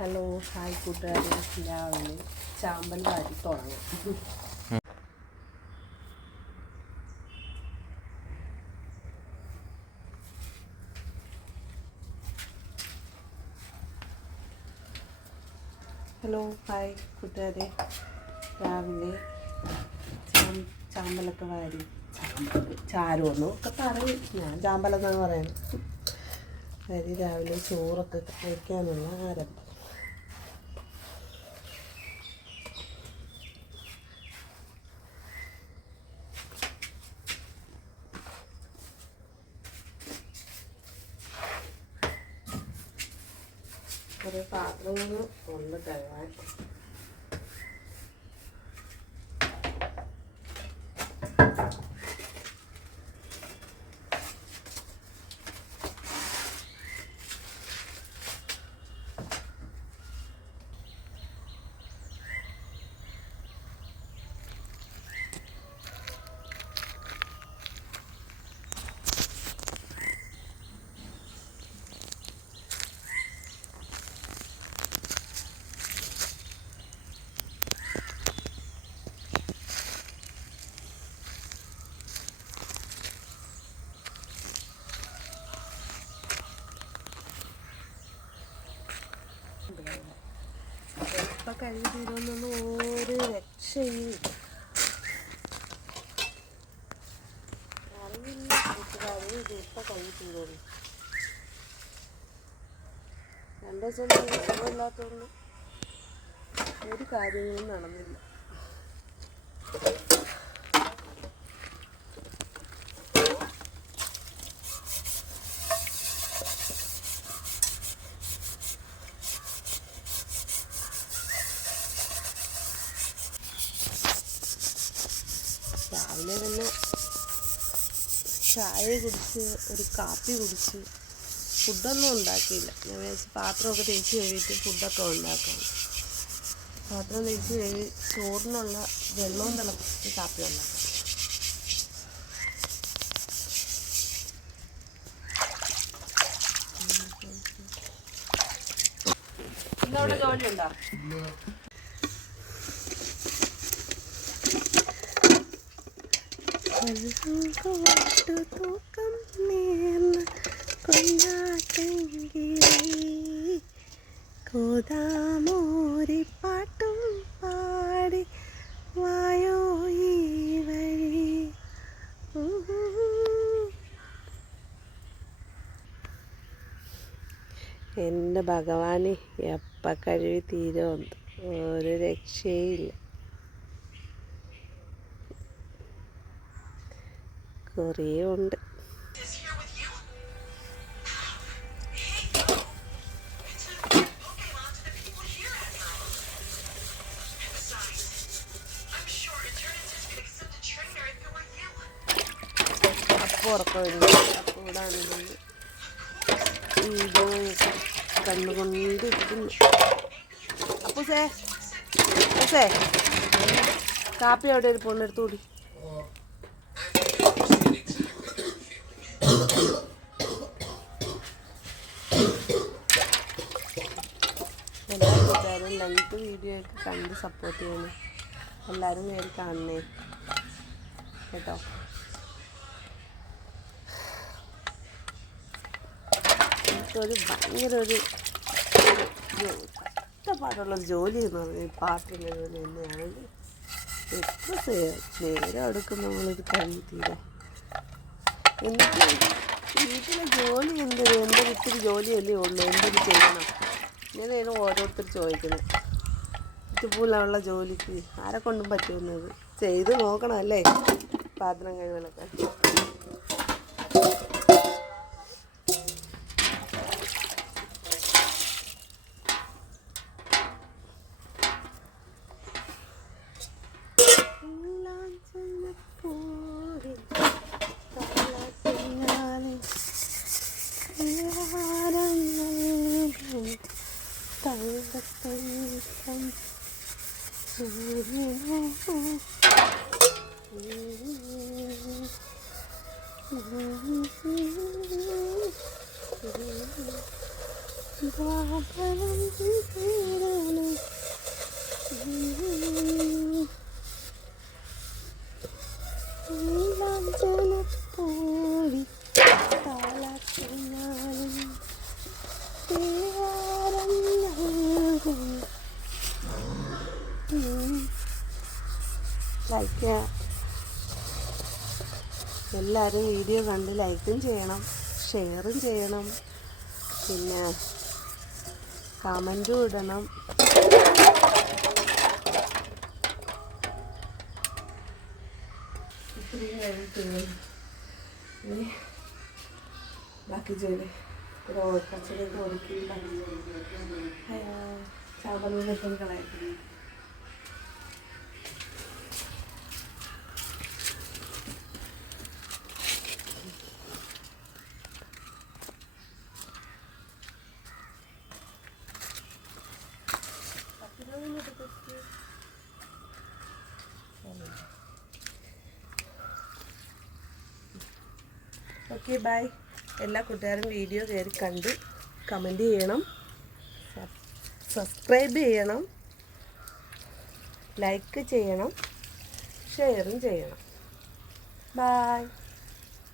Hello hi കൂട്ടുകാരെ. രാവിലെ ചാമ്പൽ വാരി തുടങ്ങും. ഹലോ ഹായ് കൂട്ടുകാരെ. രാവിലെ ചാമ്പലൊക്കെ വാരി ചാരുവെന്നും ഒക്കെ പറയും. ഞാൻ ചാമ്പലെന്നാണ് പറയുന്നത്. അരി രാവിലെ ചോറൊക്കെ കഴിക്കാനുള്ള ആരംഭം. കുറേ പാത്രം ഒന്ന് കഴുകാൻ എപ്പോൾ കഴുകി തീരുമെന്നൊന്നും ഒരു രക്ഷയും അറിയില്ല കൂട്ടുകാരെ ഇത് കഴുകി ഒരു കാര്യങ്ങളും നടന്നില്ല. രാവിലെ തന്നെ ചായ കുടിച്ച് ഒരു കാപ്പി കുടിച്ച് ഫുഡൊന്നും ഉണ്ടാക്കിയില്ല. ഞാൻ വിചാരിച്ച് പാത്രമൊക്കെ തേച്ച് കഴുകിയിട്ട് ഫുഡൊക്കെ ഉണ്ടാക്കാം പാത്രം തേച്ച് കഴുകി ചോറിനുള്ള വെള്ളവും തിളപ്പിച്ച് കാപ്പി ഉണ്ടാക്കാം ഇന്നവിടെ ജോലിയുണ്ടോ? കൊണ്ടു തൂക്കം നേർന്ന് കൊണ്ടാട്ടെങ്കിലേ കോതാമോരി പാട്ടും പാടി വായോ ഈ വഴി. എന്റെ ഭഗവാനെ എപ്പോൾ കഴിവി തീരുമെന്ന് ഒരു രക്ഷയില്ല. കുറേ ഉണ്ട് അപ്പോൾ ഉറക്കം വരുന്നു അപ്പോൾ ഇവിടെ ആണെങ്കിൽ വീഡിയോ കണ്ടുകൊണ്ടിരിക്കുന്നു അപ്പൂസേ അപ്പൂസേ കാപ്പി അവിടെ ഒരു പൊണ്ണെടുത്തുകൂടി എല്ലാ കൂട്ടുകാരും ലെങ്ത് വീഡിയോ ഒക്കെ കണ്ട് സപ്പോർട്ട് ചെയ്യണം. എല്ലാവരും കയറി കാണണേ. കേട്ടോ? എനിക്കൊരു ഭയങ്കര ഒരു കഷ്ടപ്പാടുള്ളൊരു ജോലി എന്ന് പറഞ്ഞാൽ പാട്ടിന്റെ ജോലി തന്നെയാണ്. എത്ര നേരം എടുക്കും നമ്മളിത് കഴിഞ്ഞ് തീരാൻ എനിക്ക് വീട്ടിലെ ജോലി എന്ത്? എന്റെ ഇത്തിരി ജോലിയല്ലേ ഉള്ളൂ. എന്തൊരു ചെയ്യണം? ഇങ്ങനെയാണ് ഓരോരുത്തർ ചോദിക്കുന്നത്. ഇതുപോലുള്ള ജോലിക്ക് ആരെ കൊണ്ടും പറ്റുന്നത് ചെയ്ത് നോക്കണം അല്ലേ? പാത്രം കഴിവലൊക്കെ തങ്കത്തങ്കം സൂര്യനോ എല്ലാവരും വീഡിയോ കണ്ട് ലൈക്കും ചെയ്യണം ഷെയറും ചെയ്യണം പിന്നെ കമന്റും ഇടണം. ബാക്കി ജോലി. പച്ചക്കറി ഒതുക്കി ചാമ്പൽ കിട്ടും കളയാം ഓക്കെ ബൈ എല്ലാ കൂട്ടുകാരും വീഡിയോ കയറി കണ്ട് കമന്റ് ചെയ്യണം. സബ്സ്ക്രൈബ് ചെയ്യണം. ലൈക്ക് ചെയ്യണം. ഷെയറും ചെയ്യണം. ബൈ